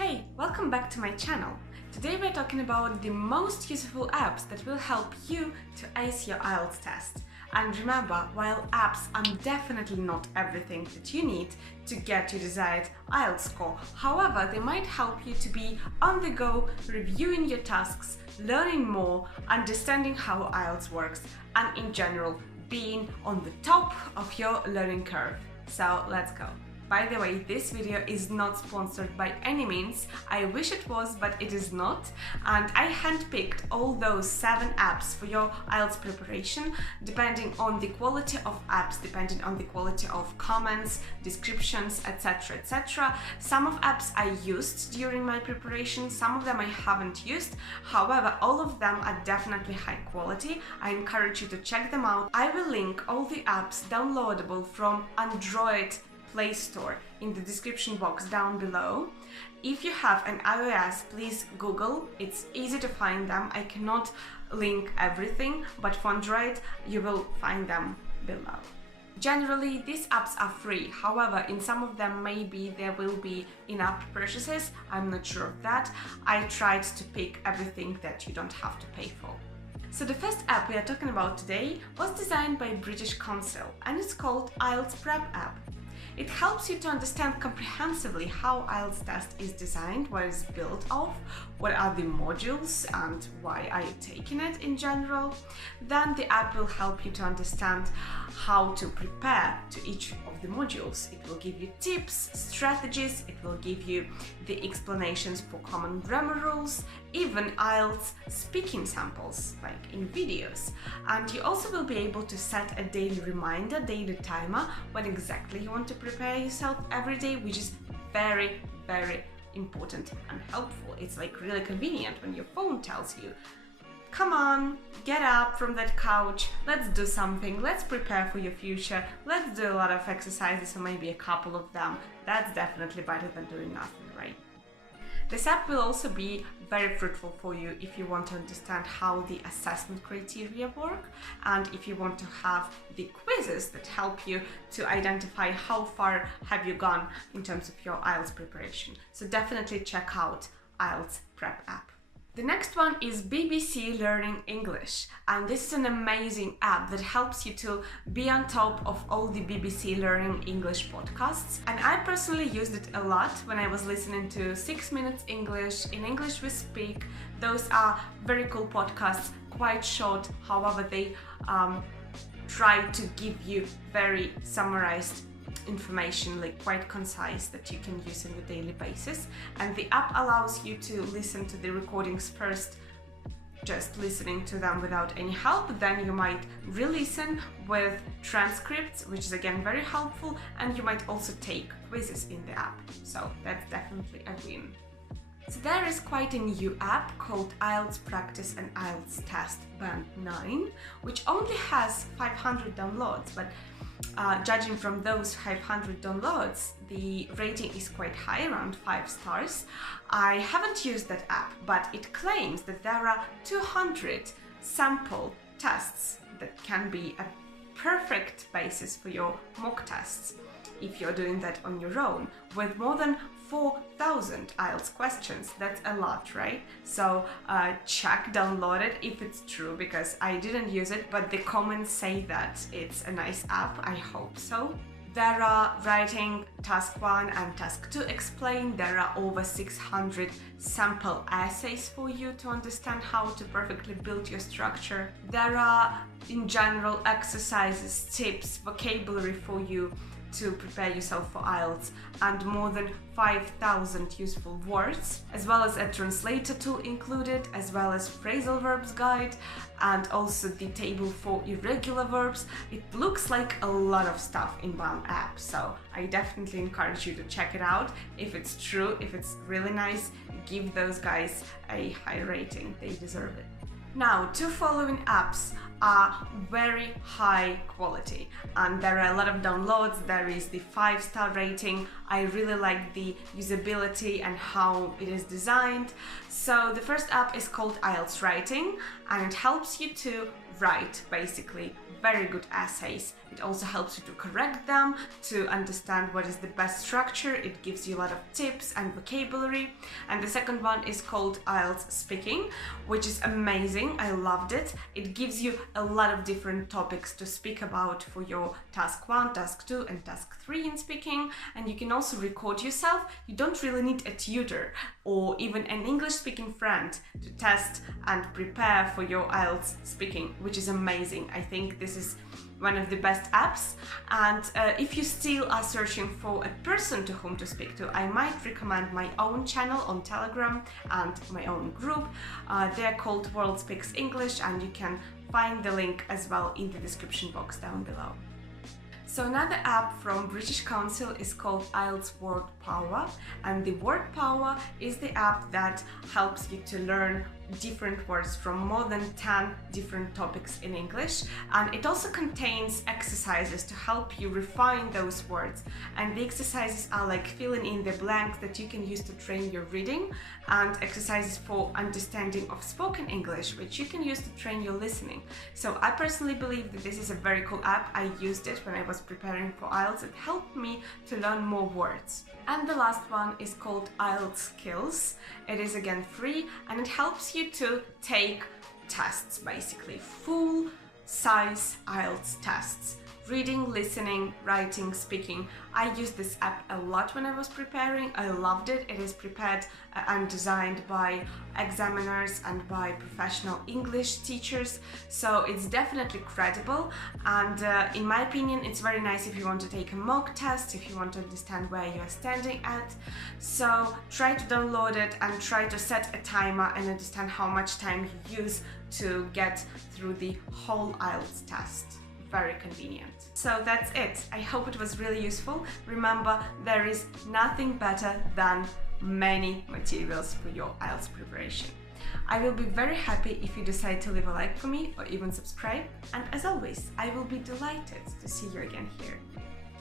Hey, welcome back to my channel. Today we're talking about the most useful apps that will help you to ace your IELTS test. And remember, while apps are definitely not everything that you need to get your desired IELTS score, however, they might help you to be on the go, reviewing your tasks, learning more, understanding how IELTS works, and in general, being on the top of your learning curve. So let's go. By the way, this video is not sponsored by any means. I wish it was, but it is not. And I handpicked all those 7 apps for your IELTS preparation, depending on the quality of apps, depending on the quality of comments, descriptions, etc, etc. Some of apps I used during my preparation, some of them I haven't used. However, all of them are definitely high quality. I encourage you to check them out. I will link all the apps downloadable from Android Play Store in the description box down below. If you have an iOS, please Google, it's easy to find them. I cannot link everything, but for Android you will find them below. Generally, these apps are free, however, in some of them maybe there will be in-app purchases, I'm not sure of that. I tried to pick everything that you don't have to pay for. So the first app we are talking about today was designed by British Council and it's called IELTS Prep app. It helps you to understand comprehensively how IELTS test is designed, what it's built of, what are the modules and why are you taking it in general. Then the app will help you to understand how to prepare to each of the modules. It will give you tips, strategies, it will give you the explanations for common grammar rules, even IELTS speaking samples, like in videos. And you also will be able to set a daily reminder, daily timer, when exactly you want to prepare yourself every day, which is very, very important and helpful. It's like really convenient when your phone tells you, come on, get up from that couch, let's do something, let's prepare for your future, let's do a lot of exercises or maybe a couple of them. That's definitely better than doing nothing, right? This app will also be very fruitful for you if you want to understand how the assessment criteria work and if you want to have the quizzes that help you to identify how far have you gone in terms of your IELTS preparation. So definitely check out IELTS Prep app. The next one is BBC Learning English, and this is an amazing app that helps you to be on top of all the BBC Learning English podcasts. And I personally used it a lot when I was listening to 6 Minutes English, In English We Speak. Those are very cool podcasts, quite short, however they try to give you very summarized information, like quite concise, that you can use on a daily basis. And the app allows you to listen to the recordings first, just listening to them without any help. Then you might re-listen with transcripts, which is again very helpful, and you might also take quizzes in the app. So that's definitely a win. So there is quite a new app called IELTS Practice and IELTS Test Band 9, which only has 500 downloads, but judging from those 500 downloads, the rating is quite high, around 5 stars. I haven't used that app, but it claims that there are 200 sample tests that can be a perfect basis for your mock tests if you're doing that on your own, with more than 4,000 IELTS questions. That's a lot, right? So check, download it if it's true, because I didn't use it, but the comments say that it's a nice app. I hope so. There are writing task 1 and task 2 explained. There are over 600 sample essays for you to understand how to perfectly build your structure. There are, in general, exercises, tips, vocabulary for you to prepare yourself for IELTS, and more than 5,000 useful words, as well as a translator tool included, as well as phrasal verbs guide, and also the table for irregular verbs. It looks like a lot of stuff in one app, so I definitely encourage you to check it out. If it's true, if it's really nice, give those guys a high rating, they deserve it. Now, 2 following apps are very high quality and there are a lot of downloads. There is the 5-star rating. I really like the usability and how it is designed. So the first app is called IELTS Writing, and it helps you to write basically very good essays It also helps you to correct them, to understand what is the best structure. It gives you a lot of tips and vocabulary. And the second one is called IELTS Speaking, which is amazing. I loved it. It gives you a lot of different topics to speak about for your task 1, task 2 and task 3 in speaking. And you can also record yourself. You don't really need a tutor or even an English speaking friend to test and prepare for your IELTS speaking, which is amazing. I think this is one of the best apps, and if you still are searching for a person to whom to speak to, I might recommend my own channel on Telegram and my own group. They're called World Speaks English, and you can find the link as well in the description box down below. So another app from British Council is called IELTS Word Power, and the Word Power is the app that helps you to learn different words from more than 10 different topics in English, and it also contains exercises to help you refine those words. And the exercises are like filling in the blanks that you can use to train your reading, and exercises for understanding of spoken English, which you can use to train your listening. So I personally believe that this is a very cool app. I used it when I was preparing for IELTS. It helped me to learn more words. And the last one is called IELTS Skills. It is again free, and it helps you to take tests, basically full-size IELTS tests. Reading, listening, writing, speaking. I used this app a lot when I was preparing. I loved it. It is prepared and designed by examiners and by professional English teachers, so it's definitely credible. And in my opinion, it's very nice if you want to take a mock test, if you want to understand where you are standing at. So try to download it and try to set a timer and understand how much time you use to get through the whole IELTS test. Very convenient. So that's it. I hope it was really useful. Remember, there is nothing better than many materials for your IELTS preparation. I will be very happy if you decide to leave a like for me or even subscribe. And as always, I will be delighted to see you again here.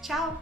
Ciao!